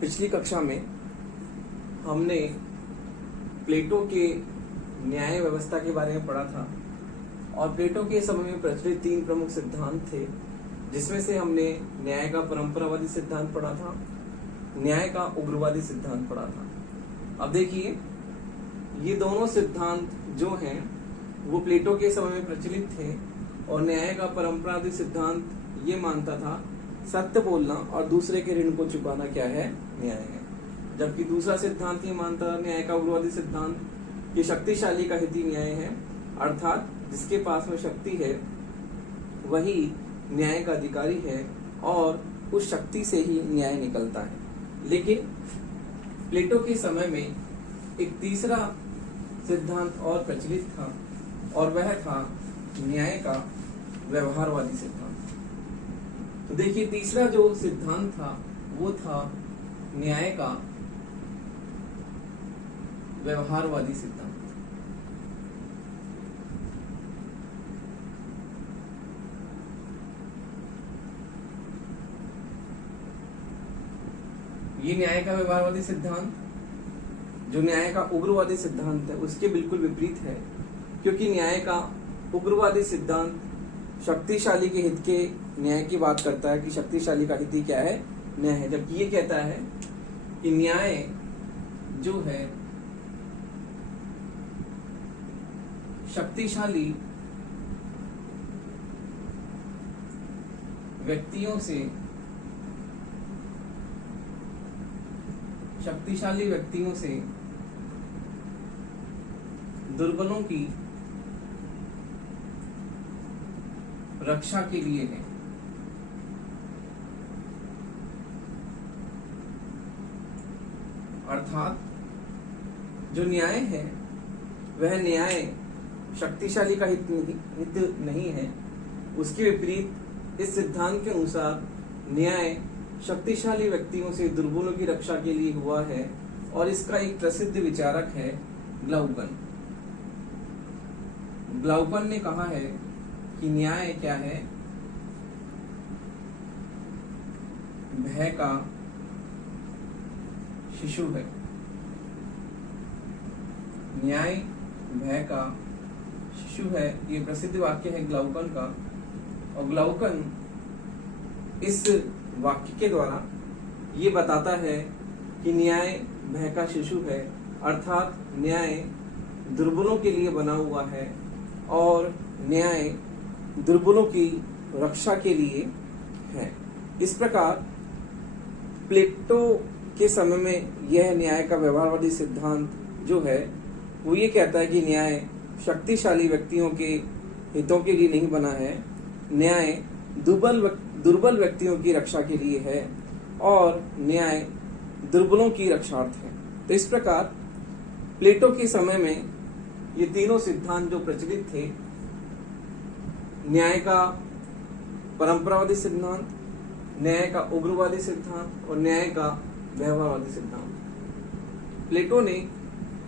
पिछली कक्षा में हमने प्लेटो के न्याय व्यवस्था के बारे में पढ़ा था और प्लेटो के समय में प्रचलित 3 प्रमुख सिद्धांत थे, जिसमें से हमने न्याय का परंपरावादी सिद्धांत पढ़ा था, न्याय का उग्रवादी सिद्धांत पढ़ा था। अब देखिए, ये दोनों सिद्धांत जो हैं वो प्लेटो के समय में प्रचलित थे और न्याय का परंपरावादी सिद्धांत ये मानता था सत्य बोलना और दूसरे के ऋण को चुकाना क्या है, न्याय है। जबकि दूसरा सिद्धांत ये मानता था, न्याय का उग्रवादी सिद्धांत, कि शक्तिशाली का हित ही न्याय है, अर्थात जिसके पास में शक्ति है वही न्याय का अधिकारी है और उस शक्ति से ही न्याय निकलता है। लेकिन प्लेटो के समय में एक तीसरा सिद्धांत और प्रचलित था और वह था न्याय का व्यवहारवादी सिद्धांत। तो देखिए, तीसरा जो सिद्धांत था वो था न्याय का व्यवहारवादी सिद्धांत। ये न्याय का व्यवहारवादी सिद्धांत जो न्याय का उग्रवादी सिद्धांत है उसके बिल्कुल विपरीत है, क्योंकि न्याय का उग्रवादी सिद्धांत शक्तिशाली के हित के न्याय की बात करता है कि शक्तिशाली का हित ही क्या है, न्याय है। जबकि ये कहता है कि न्याय जो है शक्तिशाली व्यक्तियों से दुर्बलों की रक्षा के लिए है। अर्थात जो न्याय है वह न्याय शक्तिशाली का हित नहीं है। उसके विपरीत इस सिद्धांत के अनुसार न्याय शक्तिशाली व्यक्तियों से दुर्बलों की रक्षा के लिए हुआ है और इसका एक प्रसिद्ध विचारक है ग्लाउकन। ग्लाउकन ने कहा है कि न्याय क्या है, भय का शिशु है। न्याय भय का शिशु है, ये प्रसिद्ध वाक्य है ग्लाउकन का। और ग्लाउकन इस वाक्य के द्वारा ये बताता है कि न्याय भय का शिशु है, अर्थात न्याय दुर्बलों के लिए बना हुआ है और न्याय दुर्बलों की रक्षा के लिए है। इस प्रकार प्लेटो के समय में यह न्याय का व्यवहारवादी सिद्धांत जो है वो ये कहता है कि न्याय शक्तिशाली व्यक्तियों के हितों के लिए नहीं बना है, न्याय दुर्बल व्यक्तियों की रक्षा के लिए है और न्याय दुर्बलों की रक्षार्थ है। तो इस प्रकार प्लेटो के समय में ये तीनों सिद्धांत जो प्रचलित थे, न्याय का परंपरावादी सिद्धांत, न्याय का उग्रवादी सिद्धांत और न्याय का व्यवहारवादी सिद्धांत, प्लेटो ने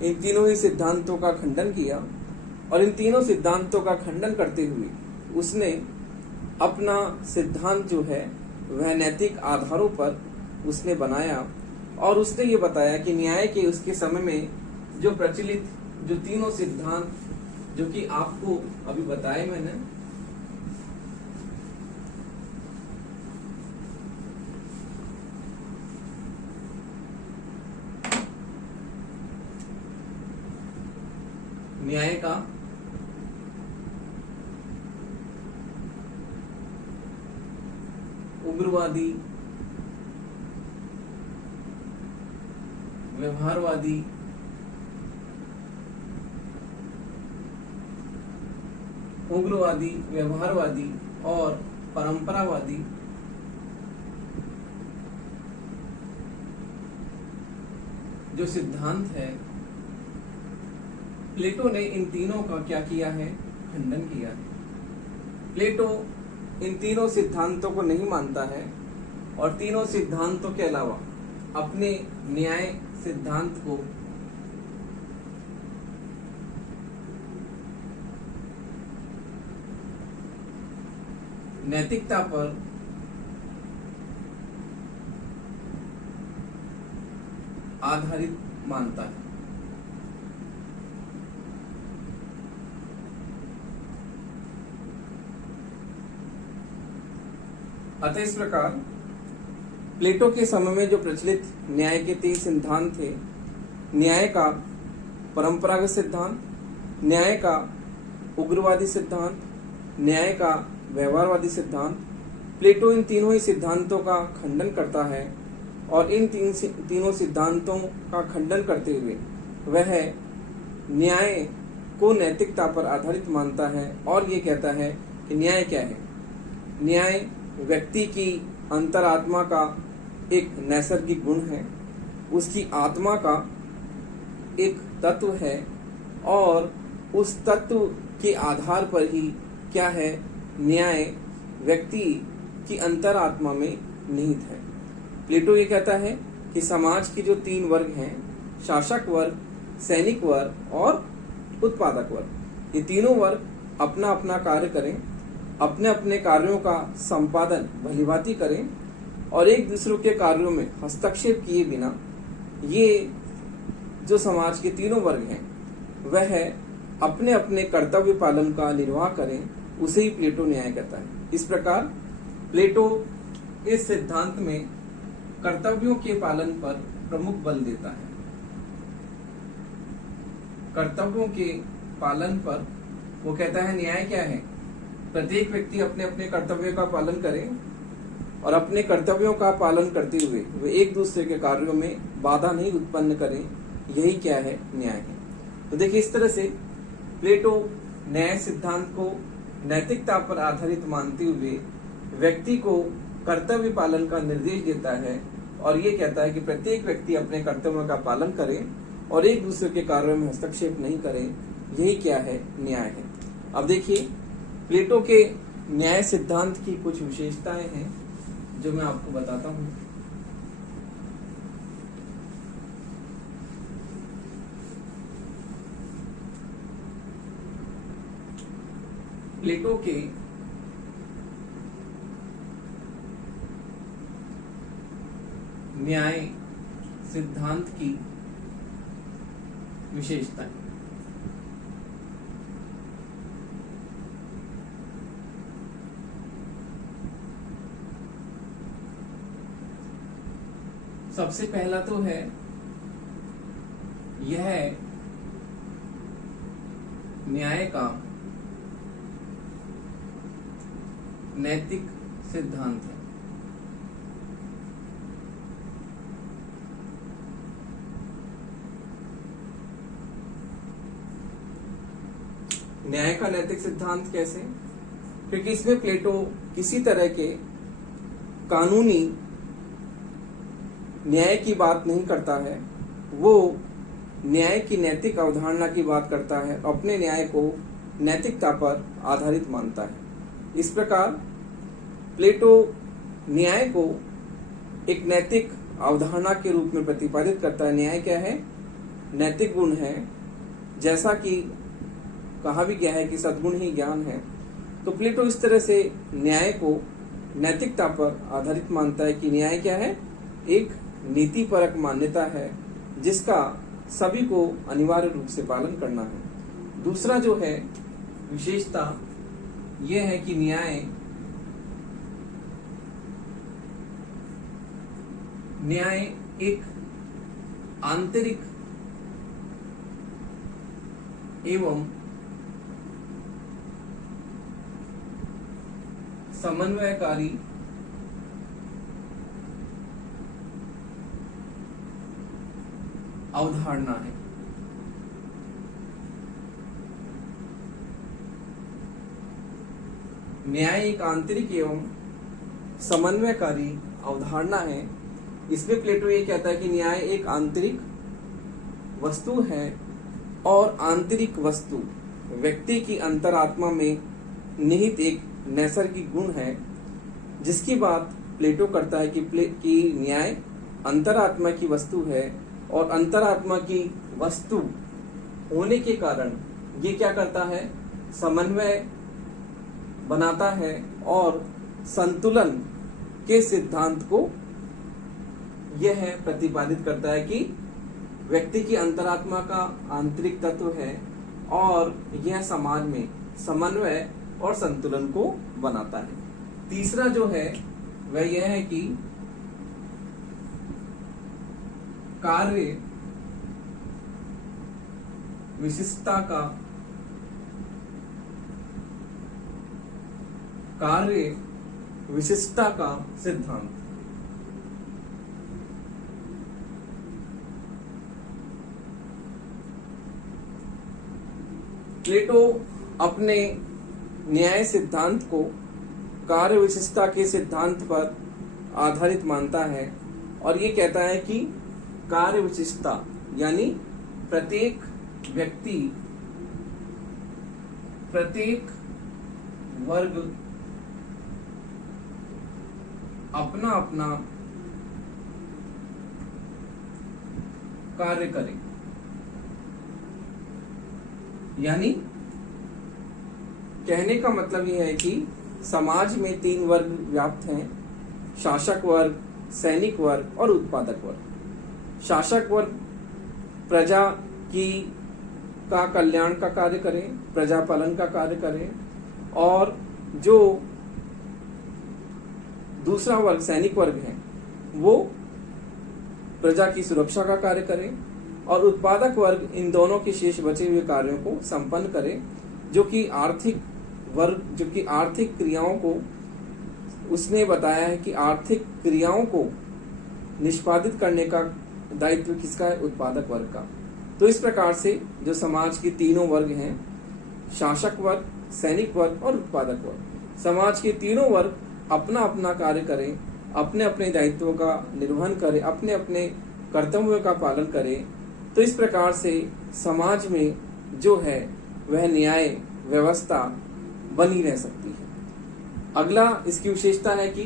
इन तीनों ही सिद्धांतों का खंडन किया और इन तीनों सिद्धांतों का खंडन करते हुए उसने अपना सिद्धांत जो है वह नैतिक आधारों पर उसने बनाया और उसने ये बताया कि न्याय के उसके समय में जो प्रचलित जो तीनों सिद्धांत जो कि आपको अभी बताए मैंने, न्याय का उग्रवादी, व्यवहारवादी, व्यवहारवादी और परंपरावादी जो सिद्धांत है, प्लेटो ने इन तीनों का क्या किया है, खंडन किया है। प्लेटो इन तीनों सिद्धांतों को नहीं मानता है और तीनों सिद्धांतों के अलावा अपने न्याय सिद्धांत को नैतिकता पर आधारित मानता है। अतः इस प्रकार प्लेटो के समय में जो प्रचलित न्याय के 3 सिद्धांत थे, न्याय का परंपरागत सिद्धांत, न्याय का उग्रवादी सिद्धांत, न्याय का व्यवहारवादी सिद्धांत, प्लेटो इन तीनों ही सिद्धांतों का खंडन करता है और इन तीनों सिद्धांतों का खंडन करते हुए वह न्याय को नैतिकता पर आधारित मानता है और ये कहता है कि न्याय क्या है। न्याय व्यक्ति की अंतरात्मा का एक नैसर्गिक गुण है, उसकी आत्मा का एक तत्व है और उस तत्व के आधार पर ही क्या है, न्याय व्यक्ति की अंतरात्मा में निहित है। प्लेटो ये कहता है कि समाज के जो 3 वर्ग हैं, शासक वर्ग, सैनिक वर्ग और उत्पादक वर्ग, ये तीनों वर्ग अपना अपना कार्य करें, अपने अपने कार्यों का संपादन भलीभांति करें और एक दूसरे के कार्यों में हस्तक्षेप किए बिना ये जो समाज के तीनों वर्ग हैं वह अपने अपने कर्तव्य पालन का निर्वाह करें, उसे ही प्लेटो न्याय कहता है। इस प्रकार प्लेटो इस सिद्धांत में कर्तव्यों के पालन पर प्रमुख बल देता है। कर्तव्यों के पालन पर वो कहता है न्याय क्या है, प्रत्येक व्यक्ति अपने अपने कर्तव्यों का पालन करे और अपने कर्तव्यों का पालन करते हुए वे एक दूसरे के कार्यों में बाधा नहीं उत्पन्न करें, यही क्या है, न्याय है। तो देखिए इस तरह से प्लेटो न्याय सिद्धांत को नैतिकता पर आधारित मानते हुए व्यक्ति को कर्तव्य पालन का निर्देश देता है और ये कहता है कि प्रत्येक व्यक्ति अपने कर्तव्यों का पालन करे और एक दूसरे के कार्यों में हस्तक्षेप नहीं करे, यही क्या है, न्याय है। अब देखिए प्लेटो के न्याय सिद्धांत की कुछ विशेषताएं हैं जो मैं आपको बताता हूं। प्लेटो के न्याय सिद्धांत की विशेषताएं। सबसे पहला तो है यह न्याय का नैतिक सिद्धांत है। न्याय का नैतिक सिद्धांत कैसे? क्योंकि इसमें प्लेटो किसी तरह के कानूनी न्याय की बात नहीं करता है, वो न्याय की नैतिक अवधारणा की बात करता है, अपने न्याय को नैतिकता पर आधारित मानता है। इस प्रकार प्लेटो न्याय को एक नैतिक अवधारणा के रूप में प्रतिपादित करता है। न्याय क्या है? नैतिक गुण है, जैसा कि कहा भी गया है कि सद्गुण ही ज्ञान है। तो प्लेटो इस तरह से न्याय को नैतिकता पर आधारित मानता है कि न्याय क्या है, एक नीतिपरक मान्यता है जिसका सभी को अनिवार्य रूप से पालन करना है। दूसरा जो है विशेषता यह है कि न्याय एक आंतरिक एवं समन्वयकारी अवधारणा है। न्याय एक आंतरिक एवं समन्वयकारी अवधारणा है। इसमें प्लेटो ये कहता है कि न्याय एक आंतरिक वस्तु है और आंतरिक वस्तु व्यक्ति की अंतरात्मा में निहित एक नैसर्गिक गुण है, जिसकी बात प्लेटो करता है कि न्याय अंतरात्मा की वस्तु है और अंतरात्मा की वस्तु होने के कारण ये क्या करता है, समन्वय बनाता है और संतुलन के सिद्धांत को यह प्रतिपादित करता है कि व्यक्ति की अंतरात्मा का आंतरिक तत्व है और यह समाज में समन्वय और संतुलन को बनाता है। तीसरा जो है वह यह है कि कार्य विशिष्टता का सिद्धांत। प्लेटो अपने न्याय सिद्धांत को कार्य विशिष्टता के सिद्धांत पर आधारित मानता है और ये कहता है कि कार्य विशिष्टता यानी प्रत्येक व्यक्ति, प्रत्येक वर्ग अपना अपना कार्य करे। यानी कहने का मतलब यह है कि समाज में 3 वर्ग व्याप्त हैं, शासक वर्ग, सैनिक वर्ग और उत्पादक वर्ग। शासक वर्ग प्रजा का कल्याण का कार्य करे, प्रजा पालन का कार्य करे, और जो दूसरा वर्ग सैनिक वर्ग है वो प्रजा की सुरक्षा का कार्य करे, और उत्पादक वर्ग इन दोनों के शेष बचे हुए कार्यों को संपन्न करे, जो कि आर्थिक क्रियाओं को, उसने बताया है कि आर्थिक क्रियाओं को निष्पादित करने का दायित्व किसका है? उत्पादक वर्ग का। तो इस प्रकार से जो समाज के तीनों वर्ग हैं, शासक वर्ग, सैनिक वर्ग और उत्पादक वर्ग, समाज के तीनों वर्ग अपना अपना कार्य करें, अपने अपने दायित्वों का निर्वहन करें, अपने अपने कर्तव्यों का पालन करें। तो इस प्रकार से समाज में जो है वह न्याय व्यवस्था बनी रह सकती है। अगला इसकी विशेषता है कि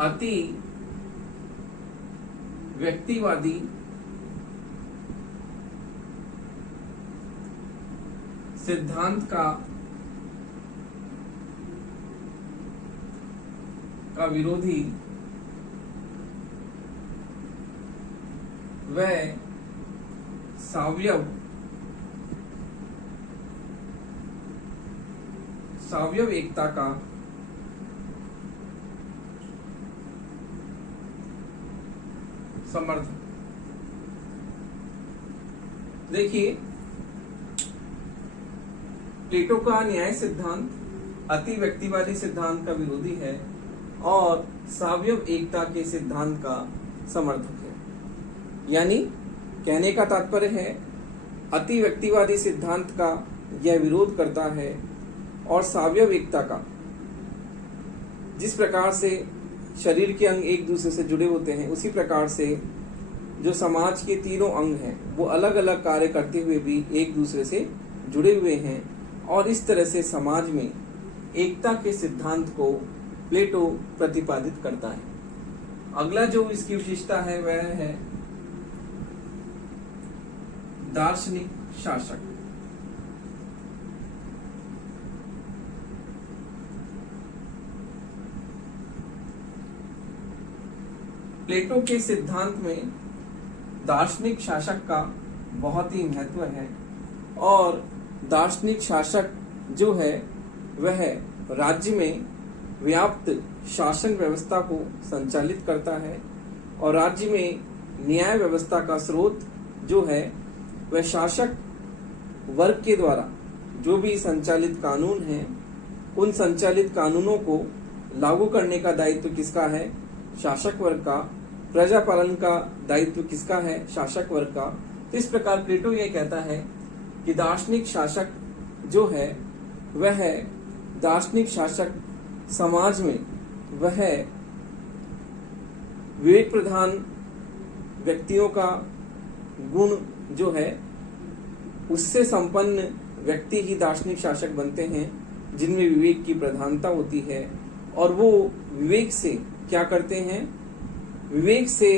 अति व्यक्तिवादी सिद्धांत का विरोधी वह सावयव एकता का समर्थन। देखिए, प्लेटो का न्याय सिद्धांत अति व्यक्तिवादी सिद्धांत का विरोधी है और सावयव एकता के सिद्धांत का समर्थक है। यानी कहने का तात्पर्य है अति व्यक्तिवादी सिद्धांत का यह विरोध करता है और सावयव एकता का, जिस प्रकार से शरीर के अंग एक दूसरे से जुड़े होते हैं, उसी प्रकार से जो समाज के तीनों अंग हैं वो अलग अलग कार्य करते हुए भी एक दूसरे से जुड़े हुए हैं, और इस तरह से समाज में एकता के सिद्धांत को प्लेटो प्रतिपादित करता है। अगला जो इसकी विशेषता है वह है दार्शनिक शासक। प्लेटो के सिद्धांत में दार्शनिक शासक का बहुत ही महत्व है, और दार्शनिक शासक जो है वह राज्य में व्याप्त शासन व्यवस्था को संचालित करता है, और राज्य में न्याय व्यवस्था का स्रोत जो है वह शासक वर्ग के द्वारा जो भी संचालित कानून हैं, उन संचालित कानूनों को लागू करने का दायित्व किसका है? शासक वर्ग का। प्रजा पालन का दायित्व किसका है? शासक वर्ग का। तो इस प्रकार प्लेटो यह कहता है कि दार्शनिक शासक जो है वह दार्शनिक शासक समाज में वह विवेक प्रधान व्यक्तियों का गुण जो है उससे संपन्न व्यक्ति ही दार्शनिक शासक बनते हैं, जिनमें विवेक की प्रधानता होती है, और वो विवेक से क्या करते हैं? विवेक से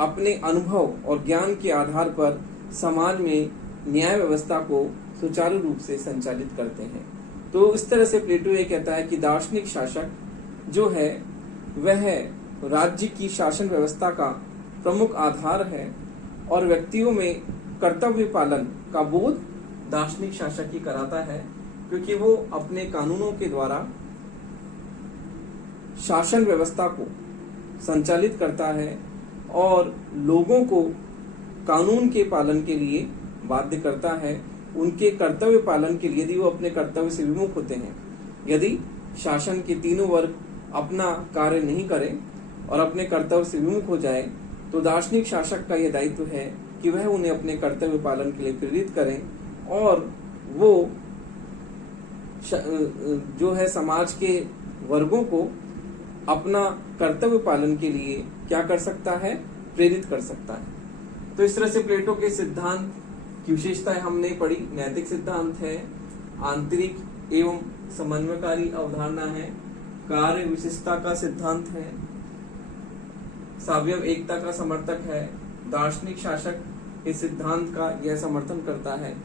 अपने अनुभव और ज्ञान के आधार पर समाज में न्याय व्यवस्था को सुचारू रूप से संचालित करते हैं। तो इस तरह से प्लेटो ये कहता है कि दार्शनिक शासक जो है वह राज्य की शासन व्यवस्था का प्रमुख आधार है और व्यक्तियों में कर्तव्य पालन का बोध दार्शनिक शासक ही कराता है, क्योंकि वो अपने कानूनों के द्वारा शासन व्यवस्था को संचालित करता है और लोगों को कानून के पालन के लिए बाध्य करता है। उनके कर्तव्य पालन के लिए यदि वो अपने कर्तव्य से विमुख होते हैं, यदि शासन के तीनों वर्ग अपना कार्य नहीं करें और अपने कर्तव्य से विमुख हो जाए, तो दार्शनिक शासक का यह दायित्व है कि वह उन्हें अपने कर्तव्य पालन के लिए प्रेरित करें और वो जो है समाज के वर्गों को अपना कर्तव्य पालन के लिए क्या कर सकता है, प्रेरित कर सकता है। तो इस तरह से प्लेटो के सिद्धांत की विशेषताएं हमने पढ़ी। नैतिक सिद्धांत है, आंतरिक एवं समन्वयकारी अवधारणा है, कार्य विशिष्टता का सिद्धांत है, सावयव एकता का समर्थक है, दार्शनिक शासक इस सिद्धांत का यह समर्थन करता है।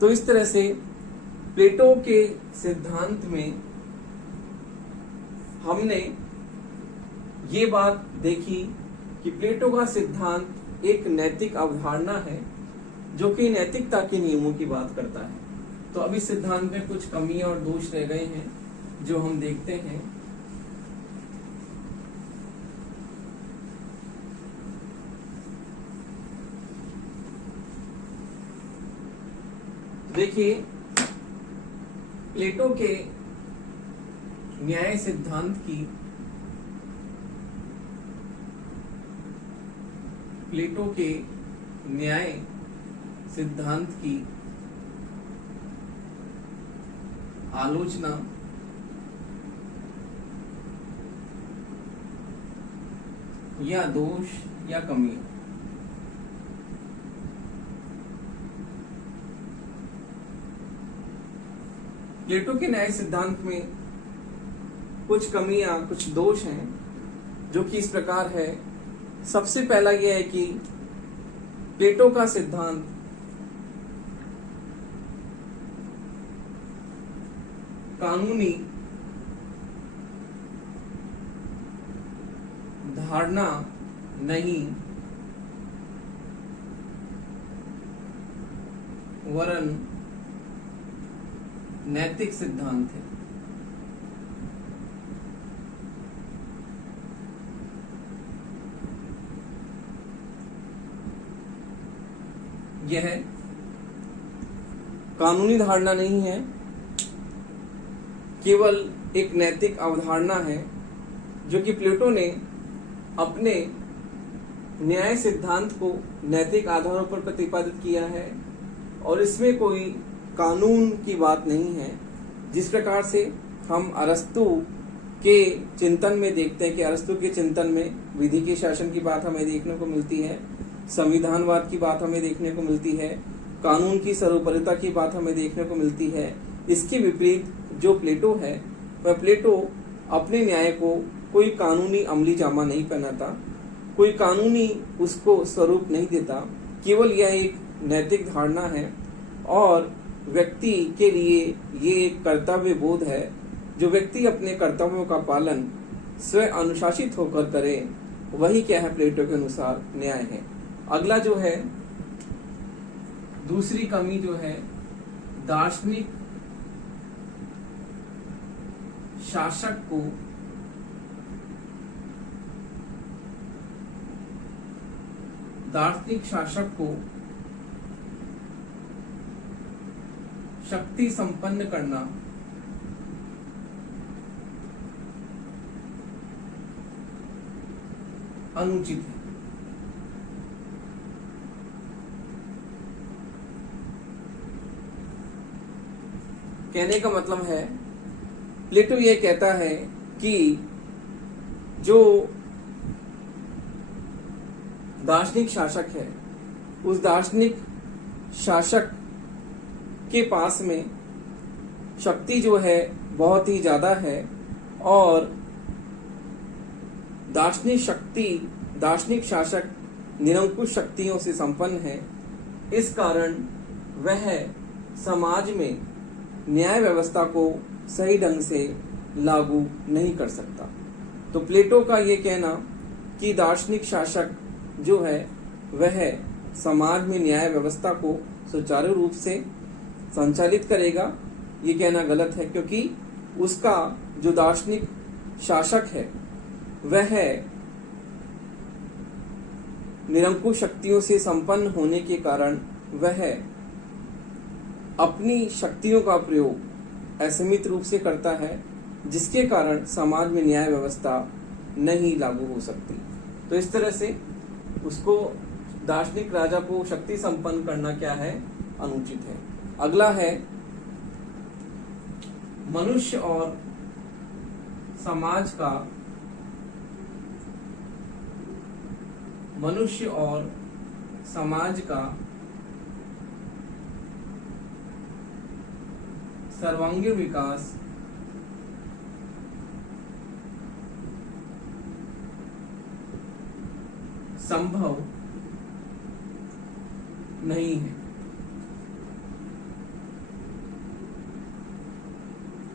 तो इस तरह से प्लेटो के सिद्धांत में हमने ये बात देखी कि प्लेटो का सिद्धांत एक नैतिक अवधारणा है जो कि नैतिकता के नियमों की बात करता है। तो अब इस सिद्धांत में कुछ कमियां और दोष रह गए हैं जो हम देखते हैं। देखिए, प्लेटो के न्याय सिद्धांत की आलोचना या दोष या कमी प्लेटो के न्याय सिद्धांत में कुछ कमियां, कुछ दोष हैं जो कि इस प्रकार है। सबसे पहला यह है कि प्लेटो का सिद्धांत कानूनी धारणा नहीं वरन नैतिक सिद्धांत है। यह कानूनी धारणा नहीं है, केवल एक नैतिक अवधारणा है जो कि प्लेटो ने अपने न्याय सिद्धांत को नैतिक आधारों पर प्रतिपादित किया है और इसमें कोई कानून की बात नहीं है। जिस प्रकार से हम अरस्तु के चिंतन में देखते हैं कि अरस्तु के चिंतन में विधि के शासन की बात हमें देखने को मिलती है, संविधानवाद की बात हमें देखने को मिलती है, कानून की सर्वोपरिता की बात हमें देखने को मिलती है। इसके विपरीत जो प्लेटो है, वह प्लेटो अपने न्याय को कोई कानूनी अमली जामा नहीं पहनाता, कोई कानूनी उसको स्वरूप नहीं देता, केवल यह एक नैतिक धारणा है और व्यक्ति के लिए ये एक कर्तव्य बोध है। जो व्यक्ति अपने कर्तव्यों का पालन स्वयं अनुशासित होकर करे, वही क्या है, प्लेटो के अनुसार न्याय है। अगला जो है, दूसरी कमी जो है, दार्शनिक शासक को शक्ति संपन्न करना अनुचित है। कहने का मतलब है, प्लेटो यह कहता है कि जो दार्शनिक शासक है, उस दार्शनिक शासक के पास में शक्ति जो है बहुत ही ज्यादा है और दार्शनिक शासक निरंकुश शक्तियों से संपन्न है। इस कारण वह समाज में न्याय व्यवस्था को सही ढंग से लागू नहीं कर सकता। तो प्लेटो का ये कहना कि दार्शनिक शासक जो है वह समाज में न्याय व्यवस्था को सुचारू रूप से संचालित करेगा, ये कहना गलत है, क्योंकि उसका जो दार्शनिक शासक है वह निरंकुश शक्तियों से संपन्न होने के कारण वह अपनी शक्तियों का प्रयोग असीमित रूप से करता है, जिसके कारण समाज में न्याय व्यवस्था नहीं लागू हो सकती। तो इस तरह से उसको दार्शनिक राजा को शक्ति संपन्न करना क्या है, अनुचित है। अगला है मनुष्य और समाज का सर्वांगीण विकास संभव नहीं है।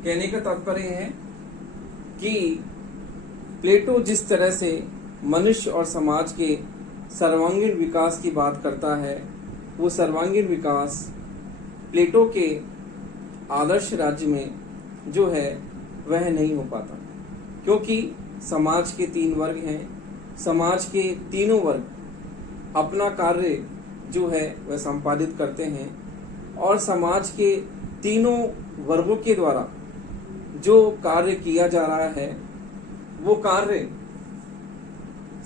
कहने का तात्पर्य है कि प्लेटो जिस तरह से मनुष्य और समाज के सर्वांगीण विकास की बात करता है, वो सर्वांगीण विकास प्लेटो के आदर्श राज्य में जो है वह नहीं हो पाता, क्योंकि समाज के 3 वर्ग हैं। समाज के तीनों वर्ग अपना कार्य जो है वह संपादित करते हैं, और समाज के तीनों वर्गों के द्वारा जो कार्य किया जा रहा है वो कार्य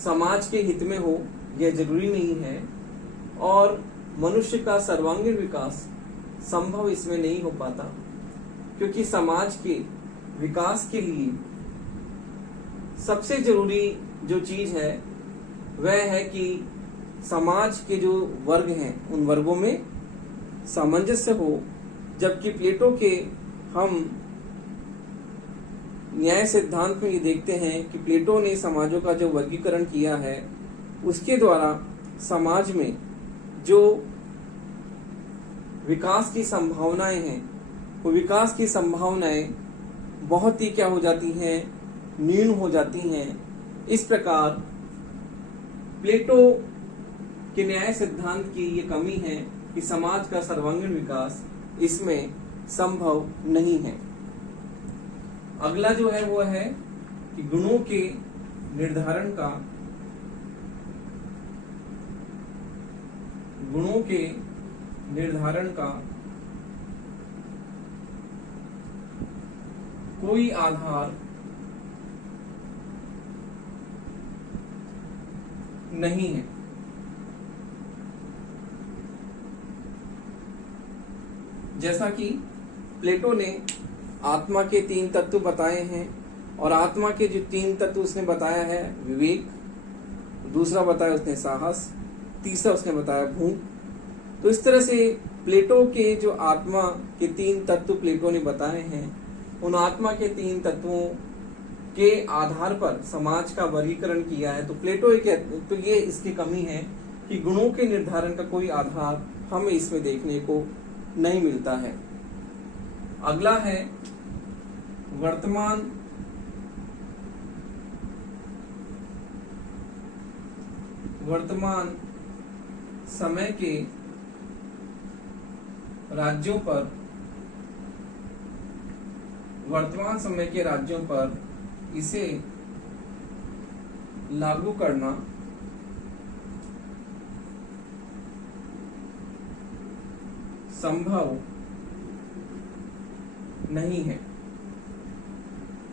समाज के हित में हो यह जरूरी नहीं है, और मनुष्य का सर्वांगीण विकास संभव इसमें नहीं हो पाता, क्योंकि समाज के विकास के लिए सबसे जरूरी जो चीज है वह है कि समाज के जो वर्ग हैं उन वर्गों में सामंजस्य हो। जबकि प्लेटो के हम न्याय सिद्धांत में ये देखते हैं कि प्लेटो ने समाजों का जो वर्गीकरण किया है उसके द्वारा समाज में जो विकास की संभावनाएं हैं वो विकास की संभावनाएं बहुत ही क्या हो जाती हैं, न्यून हो जाती हैं। इस प्रकार प्लेटो के न्याय सिद्धांत की ये कमी है कि समाज का सर्वांगीण विकास इसमें संभव नहीं है। अगला जो है वो है कि गुणों के निर्धारण का कोई आधार नहीं है। जैसा कि प्लेटो ने आत्मा के 3 तत्व बताए हैं, और आत्मा के जो 3 तत्व उसने बताया है विवेक, दूसरा बताया उसने साहस, तीसरा उसने बताया भूख। तो इस तरह से प्लेटो के जो आत्मा के 3 तत्व प्लेटो ने बताए हैं, उन आत्मा के 3 तत्वों के आधार पर समाज का वर्गीकरण किया है। तो प्लेटो तो ये इसकी कमी है कि गुणों के निर्धारण का कोई आधार हमें इसमें देखने को नहीं मिलता है। अगला है वर्तमान समय के राज्यों पर इसे लागू करना संभव नहीं है।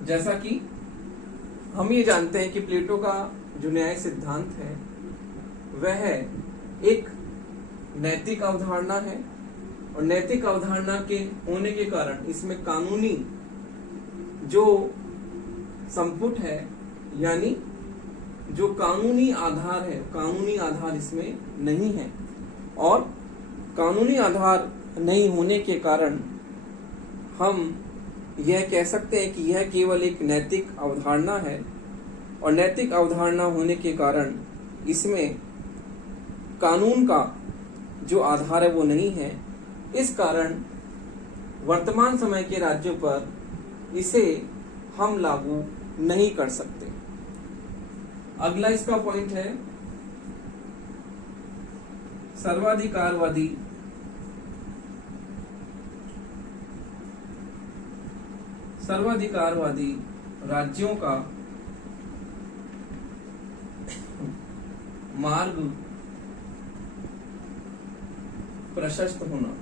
जैसा कि हम ये जानते हैं कि प्लेटो का जो न्याय सिद्धांत है वह एक नैतिक अवधारणा है, और नैतिक अवधारणा के होने के कारण इसमें कानूनी जो संपुट है, यानी जो कानूनी आधार है, कानूनी आधार इसमें नहीं है। और कानूनी आधार नहीं होने के कारण हम यह कह सकते हैं कि यह केवल एक नैतिक अवधारणा है, और नैतिक अवधारणा होने के कारण इसमें कानून का जो आधार है वो नहीं है। इस कारण वर्तमान समय के राज्यों पर इसे हम लागू नहीं कर सकते। अगला इसका पॉइंट है सर्वाधिकारवादी राज्यों का मार्ग प्रशस्त होना।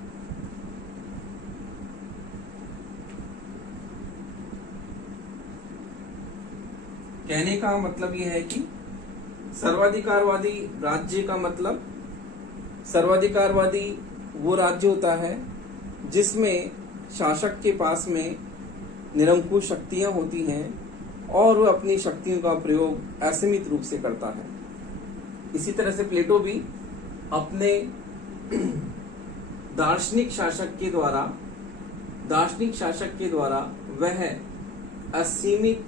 कहने का मतलब यह है कि सर्वाधिकारवादी राज्य का मतलब, सर्वाधिकारवादी वो राज्य होता है जिसमें शासक के पास में निरंकुश शक्तियां होती हैं और वह अपनी शक्तियों का प्रयोग असीमित रूप से करता है। इसी तरह से प्लेटो भी अपने दार्शनिक शासक के द्वारा वह असीमित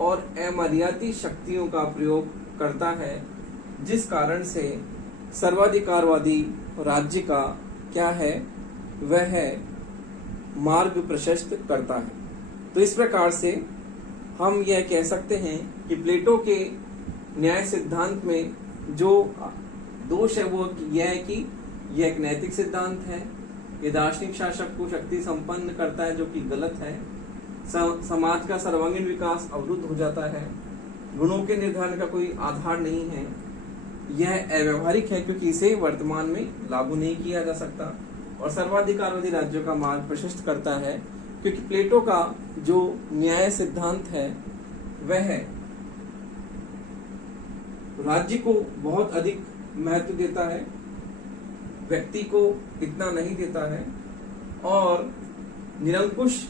और अमर्यादित शक्तियों का प्रयोग करता है, जिस कारण से सर्वाधिकारवादी राज्य का क्या है, वह मार्ग प्रशस्त करता है। तो इस प्रकार से हम यह कह सकते हैं कि प्लेटो के न्याय सिद्धांत में जो दोष है वो यह है कि यह एक नैतिक सिद्धांत है। ये दार्शनिक शासक को शक्ति संपन्न करता है, जो कि गलत है। समाज का सर्वांगीण विकास अवरुद्ध हो जाता है। गुणों के निर्धारण का कोई आधार नहीं है। यह अव्यवहारिक है क्योंकि इसे वर्तमान में लागू नहीं किया जा सकता। और सर्वाधिकारवादी राज्यों का मार्ग प्रशस्त करता है क्योंकि प्लेटो का जो न्याय सिद्धांत है वह राज्य को बहुत अधिक महत्व देता है, व्यक्ति को इतना नहीं देता है। और निरंकुश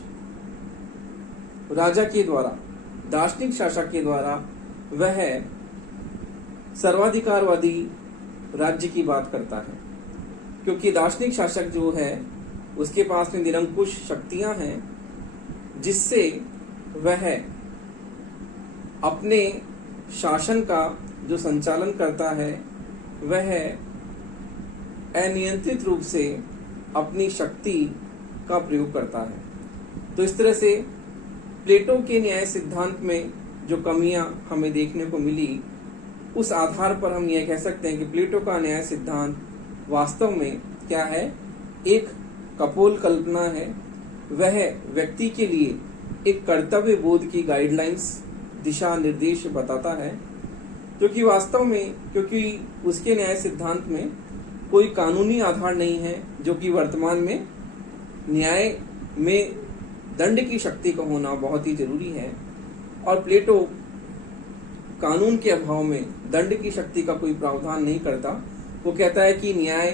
राजा के द्वारा, दार्शनिक शासक के द्वारा वह सर्वाधिकारवादी राज्य की बात करता है, क्योंकि दार्शनिक शासक जो है उसके पास में निरंकुश शक्तियां हैं, जिससे वह अपने शासन का जो संचालन करता है वह अनियंत्रित रूप से अपनी शक्ति का प्रयोग करता है। तो इस तरह से प्लेटो के न्याय सिद्धांत में जो कमियां हमें देखने को मिली, उस आधार पर हम यह कह सकते हैं कि प्लेटो का न्याय सिद्धांत वास्तव में क्या है, एक कपोल कल्पना है। वह व्यक्ति के लिए एक कर्तव्य बोध की गाइडलाइंस, दिशा निर्देश बताता है, क्योंकि वास्तव में उसके न्याय सिद्धांत में कोई कानूनी आधार नहीं है, जो कि वर्तमान में न्याय में दंड की शक्ति का होना बहुत ही जरूरी है। और प्लेटो कानून के अभाव में दंड की शक्ति का कोई प्रावधान नहीं करता। वो कहता है कि न्याय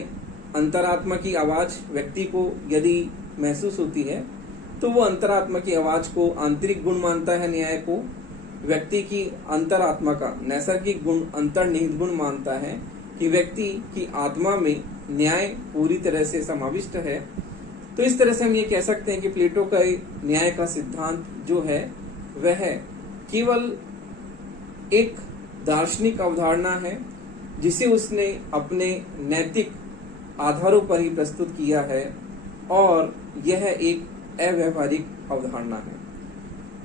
अंतरात्मा की आवाज व्यक्ति को यदि महसूस होती है तो वो अंतरात्मा की आवाज को आंतरिक गुण मानता है, न्याय को व्यक्ति की अंतरात्मा का नैसर्गिक गुण, अंतर्निहित गुण मानता है कि व्यक्ति की आत्मा में न्याय पूरी तरह से समाविष्ट है। तो इस तरह से हम ये कह सकते हैं कि प्लेटो का न्याय का सिद्धांत जो है वह केवल एक दार्शनिक अवधारणा है, जिसे उसने अपने नैतिक आधारों पर ही प्रस्तुत किया है, और यह एक अव्यवहारिक अवधारणा है।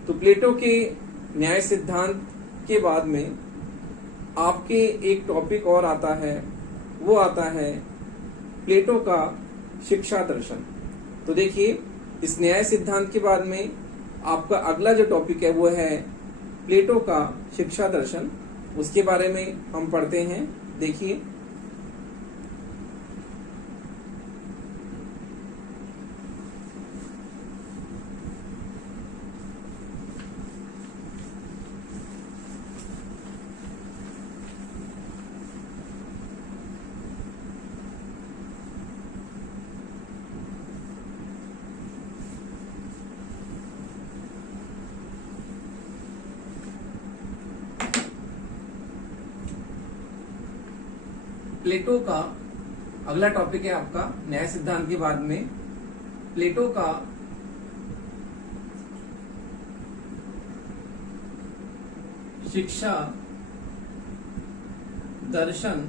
तो प्लेटो के न्याय सिद्धांत के बाद में आपके एक टॉपिक और आता है, वो आता है प्लेटो का शिक्षा दर्शन। तो देखिए, इस न्याय सिद्धांत के बाद में आपका अगला जो टॉपिक है वो है प्लेटो का शिक्षा दर्शन। उसके बारे में हम पढ़ते हैं। देखिए, प्लेटो का अगला टॉपिक है आपका न्याय सिद्धांत के बाद में प्लेटो का शिक्षा दर्शन।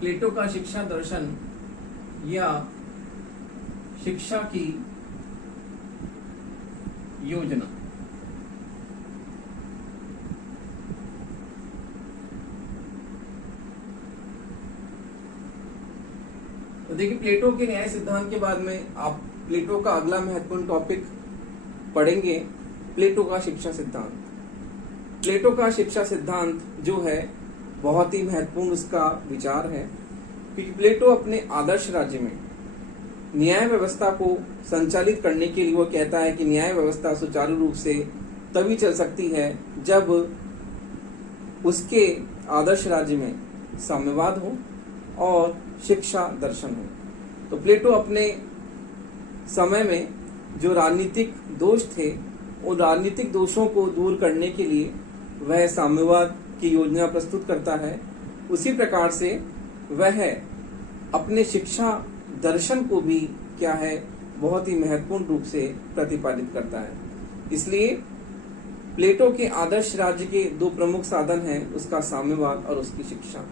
प्लेटो का शिक्षा दर्शन या शिक्षा की योजना। देखिए, प्लेटो के न्याय सिद्धांत के बाद में आप प्लेटो का अगला महत्वपूर्ण टॉपिक पढ़ेंगे, प्लेटो का शिक्षा सिद्धांत। प्लेटो का शिक्षा सिद्धांत जो है बहुत ही महत्वपूर्ण उसका विचार है, क्योंकि प्लेटो अपने आदर्श राज्य में न्याय व्यवस्था को संचालित करने के लिए वो कहता है कि न्याय व्यवस्था सुचारू रूप से तभी चल सकती है जब उसके आदर्श राज्य में साम्यवाद हो और शिक्षा दर्शन हो। तो प्लेटो अपने समय में जो राजनीतिक दोष थे, उन राजनीतिक दोषों को दूर करने के लिए वह साम्यवाद की योजना प्रस्तुत करता है। उसी प्रकार से वह अपने शिक्षा दर्शन को भी क्या है, बहुत ही महत्वपूर्ण रूप से प्रतिपादित करता है। इसलिए प्लेटो के आदर्श राज्य के दो प्रमुख साधन हैं, उसका साम्यवाद और उसकी शिक्षा।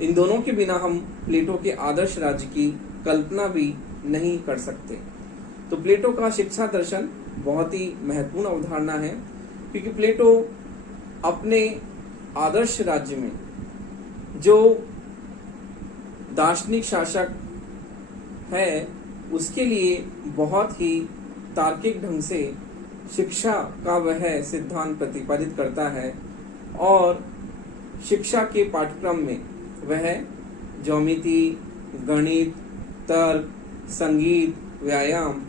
इन दोनों के बिना हम प्लेटो के आदर्श राज्य की कल्पना भी नहीं कर सकते। तो प्लेटो का शिक्षा दर्शन बहुत ही महत्वपूर्ण अवधारणा है, क्योंकि प्लेटो अपने आदर्श राज्य में जो दार्शनिक शासक है उसके लिए बहुत ही तार्किक ढंग से शिक्षा का वह सिद्धांत प्रतिपादित करता है, और शिक्षा के पाठ्यक्रम में वह ज्योमिति, गणित, तर्क, संगीत, व्यायाम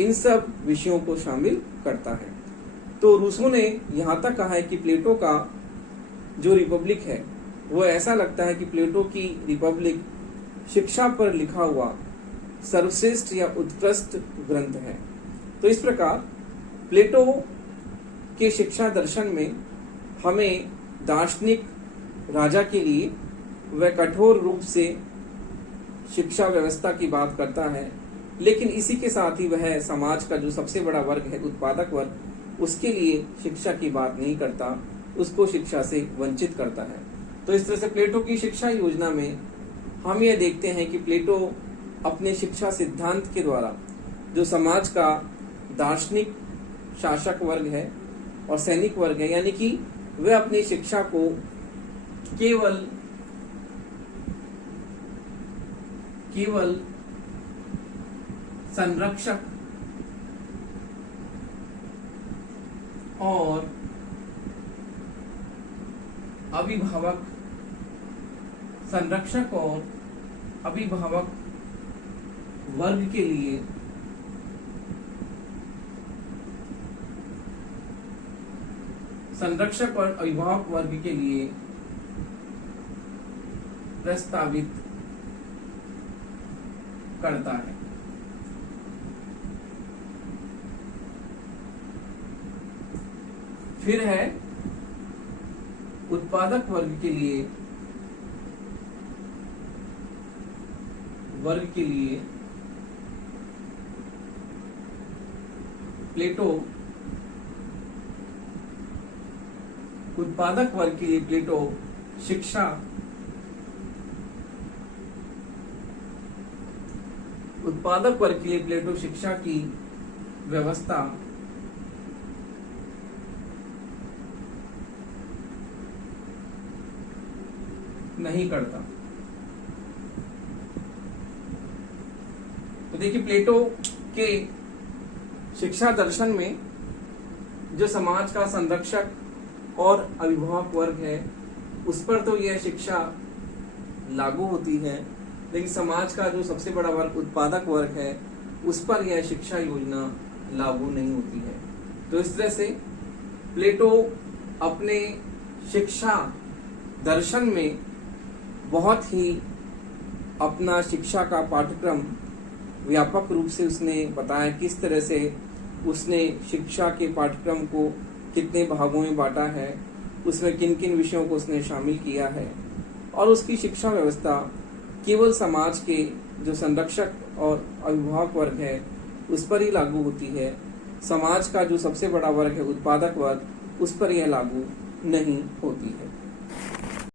इन सब विषयों को शामिल करता है। तो रूसो ने यहाँ तक कहा है कि प्लेटो का जो रिपब्लिक है वो ऐसा लगता है कि प्लेटो की रिपब्लिक शिक्षा पर लिखा हुआ सर्वश्रेष्ठ या उत्कृष्ट ग्रंथ है। तो इस प्रकार प्लेटो के शिक्षा दर्शन में हमें दार्शनिक राजा के लिए वह कठोर रूप से शिक्षा व्यवस्था की बात करता है, लेकिन इसी के साथ ही वह समाज का जो सबसे बड़ा वर्ग है, उत्पादक वर्ग, उसके लिए शिक्षा की बात नहीं करता, उसको शिक्षा से वंचित करता है। तो इस तरह से प्लेटो की शिक्षा योजना में हम यह देखते हैं कि प्लेटो अपने शिक्षा सिद्धांत के द्वारा जो समाज का दार्शनिक शासक वर्ग है और सैनिक वर्ग है, यानी कि वह अपनी शिक्षा को केवल संरक्षक और अभिभावक वर्ग के लिए संरक्षक और अभिभावक वर्ग के लिए प्रस्तावित करता है। फिर है उत्पादक वर्ग के लिए प्लेटो शिक्षा की व्यवस्था नहीं करता। तो देखिए, प्लेटो के शिक्षा दर्शन में जो समाज का संरक्षक और अभिभावक वर्ग है उस पर तो यह शिक्षा लागू होती है, लेकिन समाज का जो सबसे बड़ा वर्ग उत्पादक वर्ग है उस पर यह शिक्षा योजना लागू नहीं होती है। तो इस तरह से प्लेटो अपने शिक्षा दर्शन में बहुत ही अपना शिक्षा का पाठ्यक्रम व्यापक रूप से उसने बताया, किस तरह से उसने शिक्षा के पाठ्यक्रम को कितने भागों में बांटा है, उसमें किन किन विषयों को उसने शामिल किया है, और उसकी शिक्षा व्यवस्था केवल समाज के जो संरक्षक और अभिभावक वर्ग है उस पर ही लागू होती है। समाज का जो सबसे बड़ा वर्ग है उत्पादक वर्ग, उस पर यह लागू नहीं होती है।